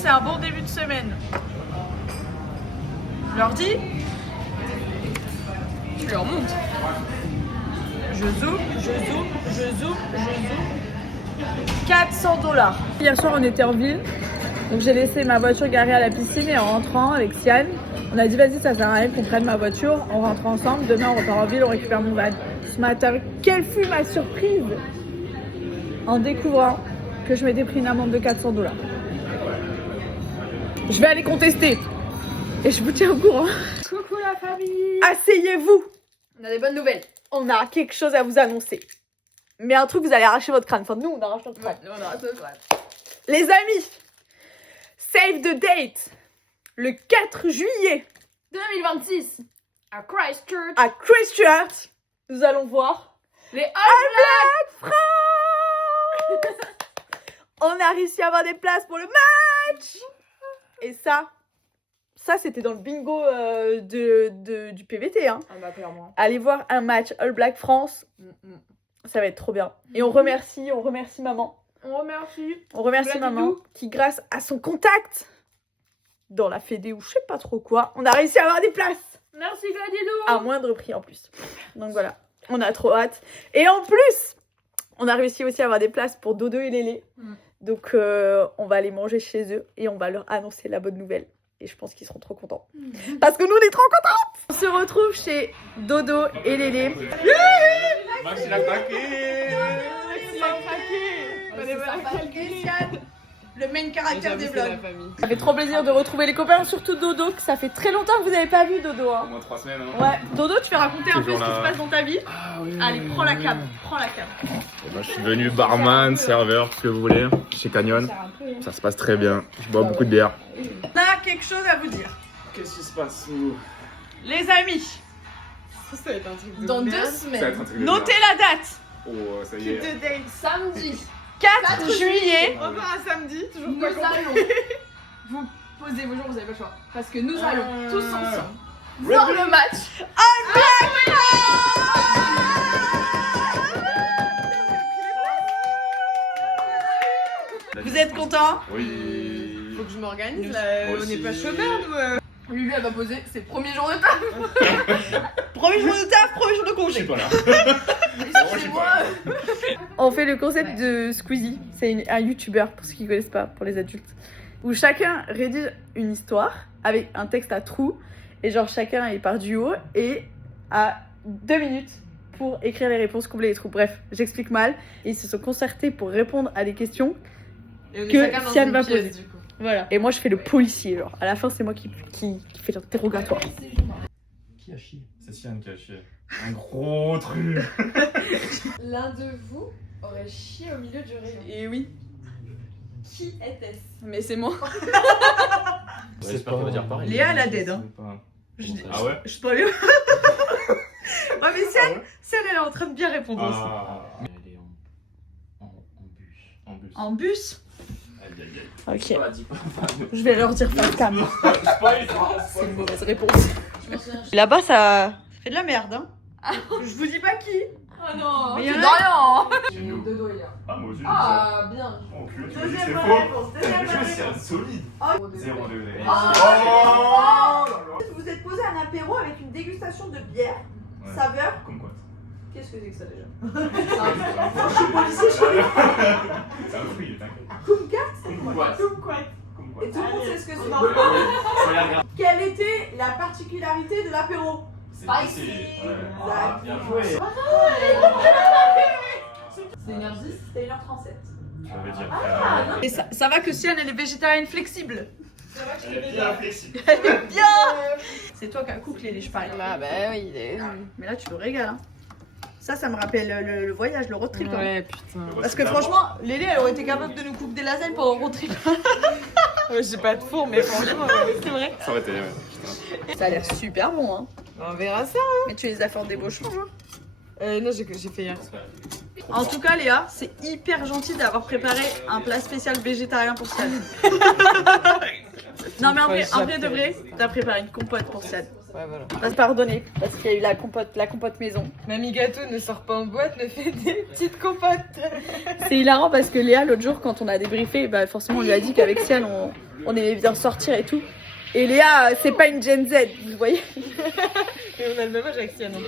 c'est un bon début de semaine. Je leur dis, Tu leur montes. je zoome. 400 $. Hier soir, on était en ville. Donc j'ai laissé ma voiture garée à la piscine et en rentrant avec Sian, on a dit vas-y, ça sert à rien qu'on prenne ma voiture, on rentre ensemble, demain on repart en ville, on récupère mon van. Ce matin, quelle fut ma surprise en découvrant que je m'étais pris une amende de 400 $. Je vais aller contester et je vous tiens au courant. Coucou la famille. Asseyez-vous, On a des bonnes nouvelles. on a quelque chose à vous annoncer. Mais un truc, vous allez arracher votre crâne. Enfin, nous, on arrache notre crâne. On a un peu, Les amis, save the date. Le 4 juillet 2026 à Christchurch. à Christchurch, nous allons voir Les All Black France. On a réussi à avoir des places pour le match. Et ça c'était dans le bingo du PVT. Hein. Ah bah clairement. Allez voir un match All Black France. Ça va être trop bien. Et on remercie maman. On remercie. On remercie Gladidou. maman qui, grâce à son contact dans la fédé ou je sais pas trop quoi, on a réussi à avoir des places Merci Gladidou. à moindre prix en plus. Donc voilà, on a trop hâte. Et en plus, on a réussi aussi à avoir des places pour Dodo et Lélé. Donc on va aller manger chez eux et on va leur annoncer la bonne nouvelle. Et je pense qu'ils seront trop contents. Parce que nous, on est trop contents. On se retrouve chez Dodo et Lélé. Max, il a craqué. Le main caractère des vlogs. Ça fait trop plaisir de retrouver les copains, surtout Dodo, que ça fait très longtemps que vous n'avez pas vu Dodo. Au Hein. moins 3 semaines. Hein. Ouais, Dodo, tu fais raconter un peu Toujours ce qui là. se passe dans ta vie. Ah oui. Allez, prends la cam, prends la cam. Et ben, je suis devenu barman, serveur, tout ce que vous voulez, chez Canyon. Ça se passe très bien. Je bois beaucoup de bière. On a quelque chose à vous dire. Qu'est-ce qui se passe? Les amis, Ça va être un truc de Dans 2 merde. Ça va semaines, être un truc de notez bière. la date. Oh, ça y est. samedi, 4 juillet. On part à samedi, toujours nous pas compris. allons vous poser vos jours, vous n'avez pas le choix. Parce que nous allons tous ensemble voir le match. Vous êtes contents? Oui. Faut que je m'organise Nous là, on aussi. n'est pas chômeurs nous. Lulu, elle va poser ses premiers jours de taf. Premier jour de taf, premier jour de Je suis congé. pas là. Chez suis moi, pas On fait le concept de Squeezie. C'est un youtubeur, pour ceux qui ne connaissent pas, pour les adultes. Où chacun rédige une histoire avec un texte à trous. Et genre chacun est par duo et a 2 minutes pour écrire les réponses, combler les trous. Bref, j'explique mal. Et ils se sont concertés pour répondre à des questions. Et on est Que chacun dans Sian une va pièce, poser. du coup. Voilà. Et moi je fais le policier. Genre. À la fin, c'est moi qui fait l'interrogatoire. Qui a chié? C'est Sian qui a chié. Un gros truc. l'un de vous aurait chié au milieu du rayon. Et oui. Qui était-ce? Mais c'est moi. J'espère qu'elle va dire pareil. Léa, elle a dead, hein. Ah ouais? Je peux aller. Ouais, mais Sian, elle est en train de bien répondre aussi. Ah. Elle est en bus. En bus. En bus. Aïe aïe Ok. aïe. Pas dit pas. Je vais leur dire pas de cam. C'est une mauvaise réponse. Je m'en souviens. Là-bas, ça fait de la merde, hein. Je vous dis pas qui. Oh non, Mais c'est y en a- Dorian. C'est nous. Dodo est là. Ah, moi aussi, j'ai ça. Ah, bien. Oh, cul, tu me dis que Deuxième c'est bonne faux. réponse, deuxième Le bonne jeu, c'est réponse. solide. Oh. 0 degré. Oh. Oh. Vous êtes posé un apéro avec une dégustation de bière, Ouais. saveur. Comme quoi? Qu'est-ce que c'est que ça déjà? C'est un fruit, t'inquiète. Kumquat. Kumquat. Kumquat. Comme quoi? Et tout le monde sait ce que c'est. Regarde. Quelle était la particularité de l'apéro? Spicy. Ouais. Ah, bien joué. C'est 1h10. C'était 1h37. Je l'avais dit Ah, après. Et ça va que Sian, elle est végétarienne flexible. Elle est bien flexible. Elle est bien. C'est toi qui as cook les je parle. Ah bah oui. Mais là, tu le régales. Hein. Ça me rappelle le voyage, le road trip. Hein. Ouais, putain. Parce que franchement, Lélé, elle aurait été capable de nous couper des lasagnes pendant le road trip. Ouais, j'ai pas de four, mais franchement, C'est vrai. Ça aurait été, ouais. Putain. Ça a l'air super bon. Hein. on verra ça. Mais tu les as fait en débauchement. Hein. Non, j'ai fait hier. En tout cas, Léa, c'est hyper gentil d'avoir préparé un plat spécial végétarien pour Sian. Non, mais en vrai de vrai, t'as préparé une compote pour Sian. Ouais, voilà. On va se pardonner parce qu'il y a eu la compote maison. Mamie Gâteau ne sort pas en boîte, ne fait des petites compotes. C'est hilarant parce que Léa, l'autre jour, quand on a débriefé, bah forcément, on lui a dit qu'avec Sian, On aimait bien sortir et tout. Et Léa, c'est pas une Gen Z, vous voyez. Et on a le même âge avec Sian en plus.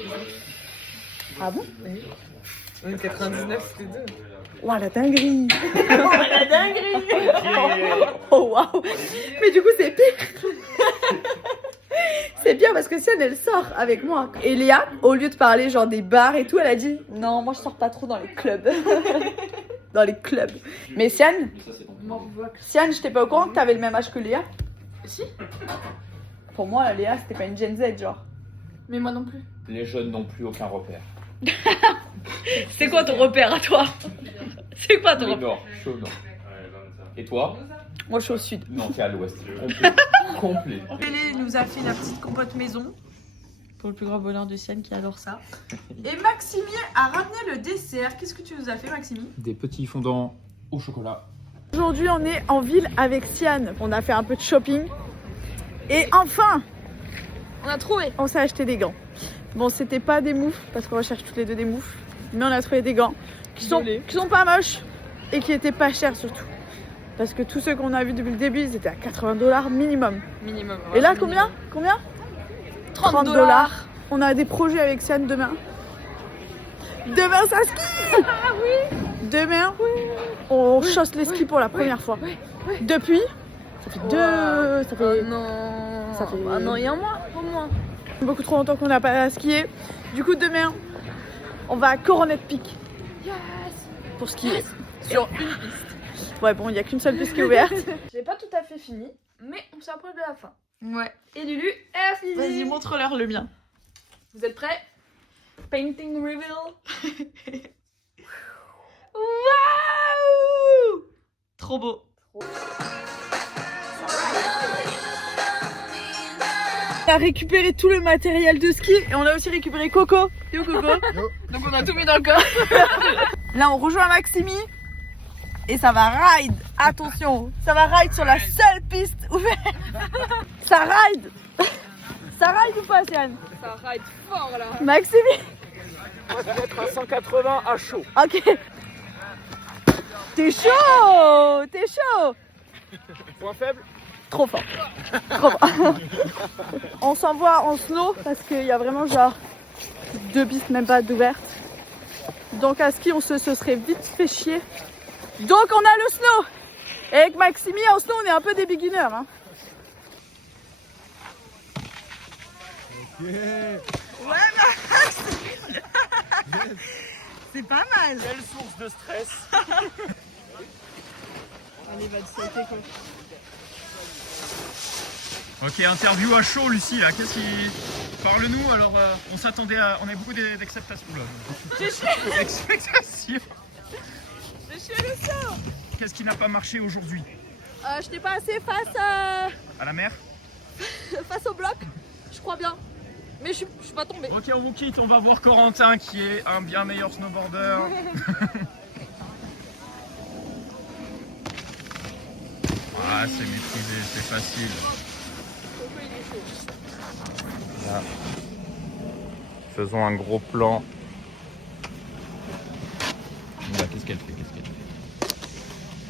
Ah bon? Oui. On est 99, c'était deux. Ouah, la dinguerie. La dinguerie. Oh waouh. Mais du coup, c'est pire. C'est bien parce que Sian, elle sort avec moi. Et Léa, au lieu de parler genre des bars et tout, elle a dit non, moi je sors pas trop dans les clubs. Dans les clubs. Mais Sian, j'étais pas au courant que t'avais le même âge que Léa. Si. Pour moi, Léa, c'était pas une Gen Z, genre. Mais moi non plus. Les jeunes n'ont plus aucun repère. C'est quoi ton repère à toi? C'est quoi ton Le repère? nord, je suis au nord. Et toi? Moi, je suis au sud. Non, t'es à l'ouest. Complet. Complet. Télé nous a fait la petite compote maison. Pour le plus grand bonheur de Sian qui adore ça. Et Maximi a ramené le dessert. Qu'est-ce que tu nous as fait, Maximi? Des petits fondants au chocolat. Aujourd'hui, on est en ville avec Sian. On a fait un peu de shopping. Et enfin, On a trouvé. on s'est acheté des gants. Bon, c'était pas des moufles, parce qu'on recherche toutes les deux des moufles. Mais on a trouvé des gants qui sont pas moches et qui étaient pas chers surtout. Parce que tous ceux qu'on a vus depuis le début, ils étaient à 80 $ minimum. Minimum. Et là, combien? 30 $. On a des projets avec Sian demain. Demain, ça skie. Ah oui. Demain, on chausse les skis pour la première fois. Depuis, ça fait deux... Ça fait... non. Ça fait... Ah non, il y a un mois au moins. beaucoup trop longtemps qu'on n'a pas skié. Du coup, demain, on va à Coronet Peak. Yes. Pour skier. Sur une piste. Ouais, bon, il n'y a qu'une seule piste qui est ouverte. J'ai pas tout à fait fini, mais on s'approche de la fin. Ouais. Et Lulu est fini. Vas-y, montre-leur le mien. Vous êtes prêts? Painting reveal. Waouh! Trop beau. On a récupéré tout le matériel de ski et on a aussi récupéré Coco. Yo Coco. Donc on a tout mis dans le corps. Là, on rejoint Maximi et ça va ride. Attention, ça va ride sur la seule piste ouverte. Ça ride. Ça ride ou pas, Sian? Ça ride fort là. Maximi. Moi, je vais être à 180 à chaud. Ok. T'es chaud. T'es chaud. Point faible. Trop fort. Trop fort. On s'envoie en snow parce qu'il y a vraiment genre 2 pistes même pas d'ouvertes. Donc à ski on se serait vite fait chier. Donc on a le snow. Et avec Maximi en snow on est un peu des beginners. Hein. Ouais, c'est pas mal. Quelle source de stress. Allez, va te sauter quoi. Ok, interview à chaud, Lucie, là. Qu'est-ce qui... Parle-nous, alors, on s'attendait à... On a beaucoup d'acceptation, là. J'ai chié. Expectation. J'ai chié le saut. Qu'est-ce qui n'a pas marché aujourd'hui? Je n'étais pas assez face À la mer? face au bloc, je crois bien. Mais je suis pas tombée. Ok, on vous quitte, on va voir Corentin, qui est un bien meilleur snowboarder. Ah, c'est maîtrisé, c'est facile. Là. Faisons un gros plan. Là, qu'est-ce qu'elle fait?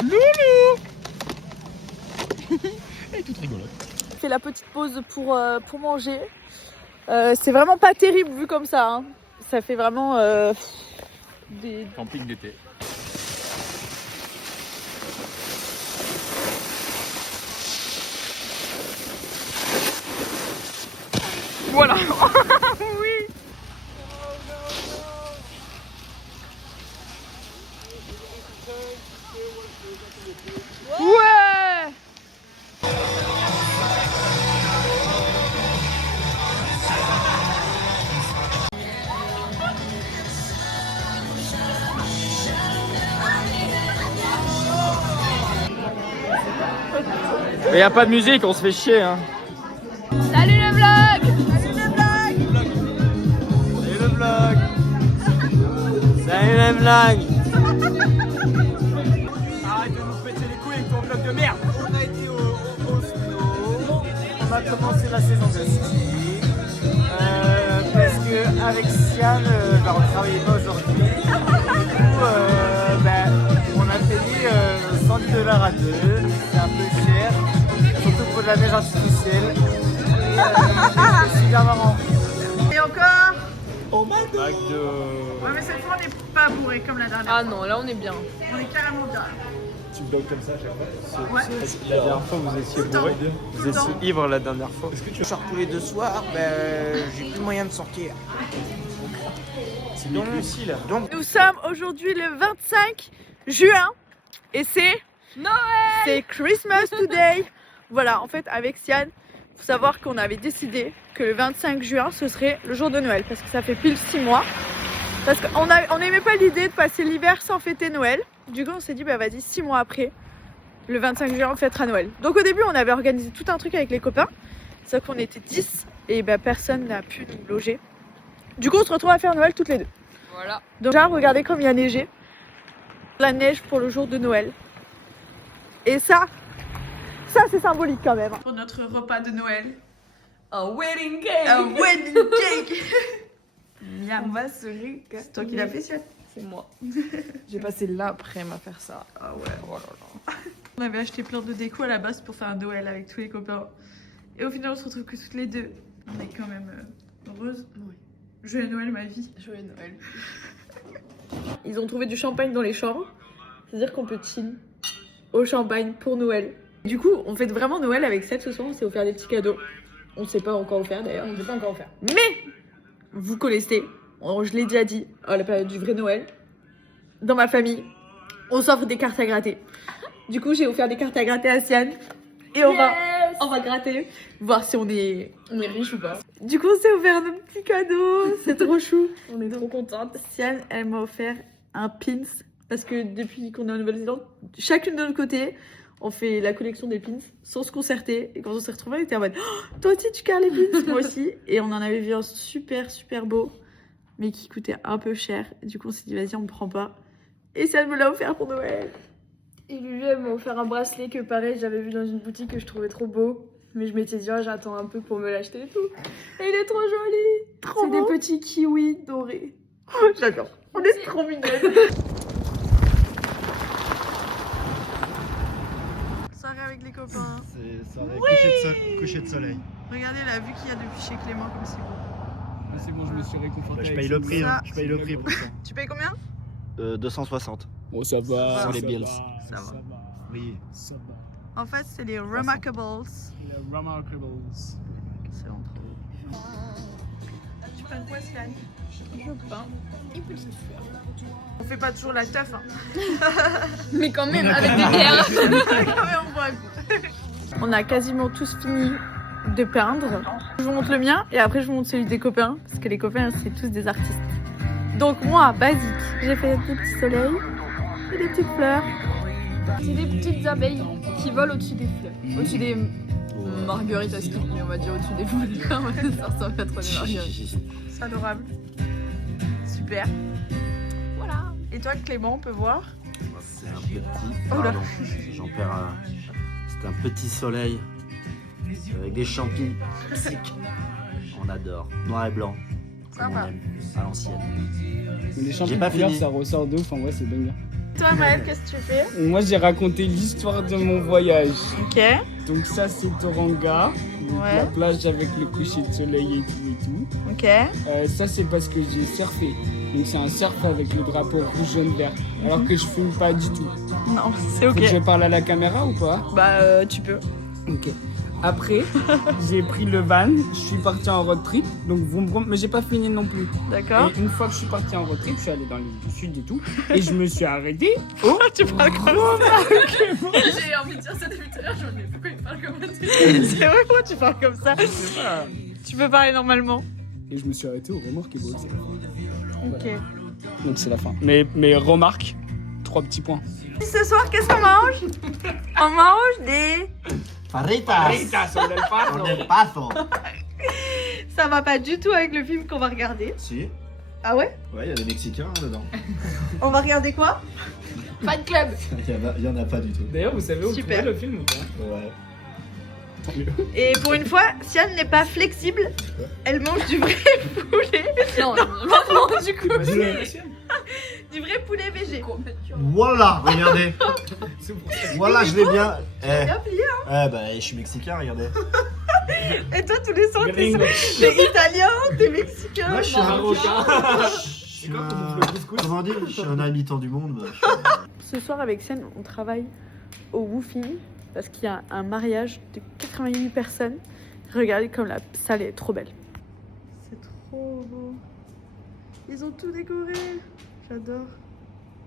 Loulou. Elle est toute rigolote. On fait la petite pause pour manger. C'est vraiment pas terrible vu comme ça. Hein. Ça fait vraiment des... Camping d'été. Voilà. Oui. Ouais. Il n'y a pas de musique, on se fait chier. Hein. Salut le vlog. Salut le vlog. Arrête de nous péter les couilles avec ton vlog de merde. On a été au snow, on a commencé la saison de ski, parce que avec Sian, on ne travaillait pas aujourd'hui. Du coup, on a payé 110 $ à deux, c'est un peu cher. faut de la neige artificielle. C'est super marrant. Et encore. Bac de... Ouais, mais cette fois, on n'est pas bourré comme la dernière. Ah non, là on est bien. On est carrément bien. Tu bloques comme ça à chaque fois. Ouais. La dernière fois, vous étiez bourré. Vous étiez ivre la dernière fois. Est-ce que tu Je sors tous les 2 soirs, j'ai plus moyen de sortir. C'est donc Lucille. Donc, Nous sommes aujourd'hui le 25 juin et c'est Noël. C'est Christmas today. Voilà, en fait, avec Sian, faut savoir qu'on avait décidé que le 25 juin, ce serait le jour de Noël parce que ça fait pile 6 mois. Parce qu'on n'aimait pas l'idée de passer l'hiver sans fêter Noël. Du coup, on s'est dit, bah vas-y, 6 mois après, le 25 juin, on fêtera Noël. Donc au début, on avait organisé tout un truc avec les copains. Sauf qu'on était 10 et bah, personne n'a pu nous loger. Du coup, on se retrouve à faire Noël toutes les deux. Voilà. Donc là, regardez comme il y a neigé. La neige pour le jour de Noël. Et ça c'est symbolique quand même. Pour notre repas de Noël. Un wedding cake. Un wedding cake. On va se régaler. C'est toi qui l'as fait, Sian? C'est moi. J'ai passé l'après-midi à faire ça. Ah ouais, oh là là. On avait acheté plein de déco à la base pour faire un Noël avec tous les copains. Et au final, on se retrouve que toutes les deux. On est quand même heureuses. Oui. Joyeux Noël, ma vie. Joyeux Noël. Ils ont trouvé du champagne dans les chambres. C'est-à-dire qu'on peut chill au champagne pour Noël. Du coup, on fête vraiment Noël avec Seth ce soir. On s'est offert des petits cadeaux. On ne sait pas encore faire d'ailleurs. On ne sait pas encore faire. Mais vous connaissez, je l'ai déjà dit, à la période du vrai Noël, dans ma famille, on s'offre des cartes à gratter. Du coup, j'ai offert des cartes à gratter à Sian. Et on va gratter, voir si on est riche ou pas. Du coup, on s'est offert nos petits cadeaux. C'est trop chou. On est trop contente. Sian, elle m'a offert un pins. Parce que depuis qu'on est en Nouvelle-Zélande, chacune de notre côté, on fait la collection des pins sans se concerter. Et quand on s'est retrouvés, on était en mode oh, toi aussi, tu carres les pins, moi aussi. Et on en avait vu un super beau, mais qui coûtait un peu cher. Et du coup, on s'est dit, vas-y, on ne prend pas. Et Sian me l'a offert pour Noël. Et Lulu, elle m'a offert un bracelet que pareil, j'avais vu dans une boutique que je trouvais trop beau. Mais je m'étais dit, oh, j'attends un peu pour me l'acheter et tout. Et il est trop joli. Trop C'est beau. des petits kiwis dorés. Oh, j'adore. On est trop mignonnes. Soirée avec les copains. C'est soirée coucher de soleil. Regardez la vue qu'il y a depuis chez Clément, comme c'est beau. C'est bon, je me suis réconforté. Je paye le prix, ça. hein. Je paye le prix pour ça. Tu payes combien 260. Bon, ça va. Sur les bills. Ça va. Oui. Ça va. En fait, c'est les Remarkables. Les Remarkables. C'est vraiment trop beau. Tu prends quoi, Sian? Je peins une petite fleur. On fait pas toujours la teuf, hein. Mais quand même, avec des bières. Quand même, on boit un coup. On a quasiment tous fini de peindre. Je vous montre le mien et après je vous montre celui des copains. Parce que les copains, c'est tous des artistes. Donc moi, basique, j'ai fait des petits soleils et des petites fleurs. C'est des petites abeilles qui volent au-dessus des fleurs. Au-dessus des marguerites à ski, on va dire au-dessus des fleurs. Ça ressemble à trop des marguerites. C'est adorable. Super. Voilà. Et toi, Clément, on peut voir? C'est un petit. Oh là. Pardon, j'en perds un. C'est un petit soleil avec des champis classiques. On adore. Noir et blanc. Comme on Sympa. aime, à l'ancienne. Les J'ai champignons pas de couleur, fini. ça ressort de ouf. En vrai, c'est dingue. Toi, Maëlle, qu'est-ce que tu fais? Moi, j'ai raconté l'histoire de mon voyage. Ok. Donc ça, c'est Toranga. Donc Ouais. la plage avec le coucher de soleil et tout. Ok. Ça, c'est parce que j'ai surfé. Donc c'est un surf avec le drapeau rouge, jaune, vert. Alors que je filme pas du tout. Non, c'est Faut ok. que je parle à la caméra ou pas? Bah, tu peux. Ok. Après, j'ai pris le van, je suis parti en road trip, donc vroom vroom, mais j'ai pas fini non plus. D'accord. Et une fois que je suis parti en road trip, je suis allé dans le sud et tout, et je me suis arrêté. Oh, Tu parles comme J'ai envie de dire ça depuis tout à l'heure, je me dis pourquoi il parle comme ça. C'est vrai, pourquoi tu parles comme ça? je sais pas. Tu peux parler normalement. Et je me suis arrêté au Remarkable, c'est la fin. Ok. Donc c'est la fin. Mais remarque, 3 petits points. Ce soir, qu'est-ce qu'on mange? On mange des... Faritas. Son del paso. Con el paso. Ça va pas du tout avec le film qu'on va regarder. Si. Ah ouais? Ouais, il y a des Mexicains dedans. On va regarder quoi? Fan club. Il y en a pas du tout. D'ailleurs, vous savez où Super. trouver le film ou pas? Ouais. Tant mieux. Et pour une fois, Sian n'est pas flexible. Elle mange du vrai poulet. Non, non, du coup. Du vrai poulet végé. Voilà, regardez. Voilà, je l'ai bien. Bien plié, Eh ben, je suis mexicain, regardez. Et toi, tous les soirs, t'es italien, t'es mexicain. Moi, je suis un Marocain. Je suis comment dire, je suis un habitant du monde. Ce soir, avec Sienne, on travaille au woofing parce qu'il y a un mariage de 88 personnes. Regardez comme la salle est trop belle. C'est trop beau. Ils ont tout décoré. J'adore.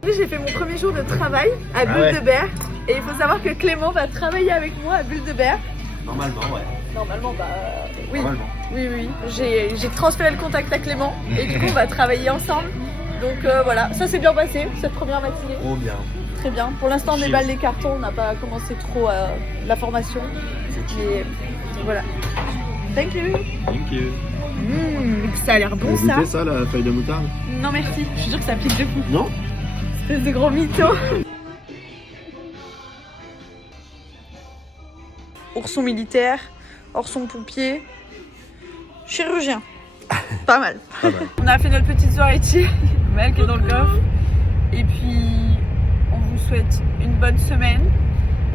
J'ai fait mon premier jour de travail à Bulle-de-Berre. Et il faut savoir que Clément va travailler avec moi à Bulle-de-Berre. Normalement, ouais. Normalement, bah oui. Normalement. Oui. J'ai transféré le contact à Clément. Et du coup, on va travailler ensemble. Donc voilà, ça s'est bien passé cette première matinée. Oh bien. Très bien. Pour l'instant, on Chill. déballe les cartons. On n'a pas commencé trop la formation. Mais voilà. Thank you. Thank you. Ça a l'air bon ça. ça, la feuille de moutarde? Non merci, je suis sûre que ça pique de fou. Non? Espèce de gros mytho. Ourson militaire, ourson pompier, chirurgien. Pas mal. On a fait notre petite soirée chill. Mel qui est dans le coffre. Et puis, on vous souhaite une bonne semaine.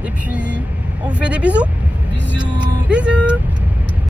Et puis, on vous fait des bisous. Bisous. Bisous.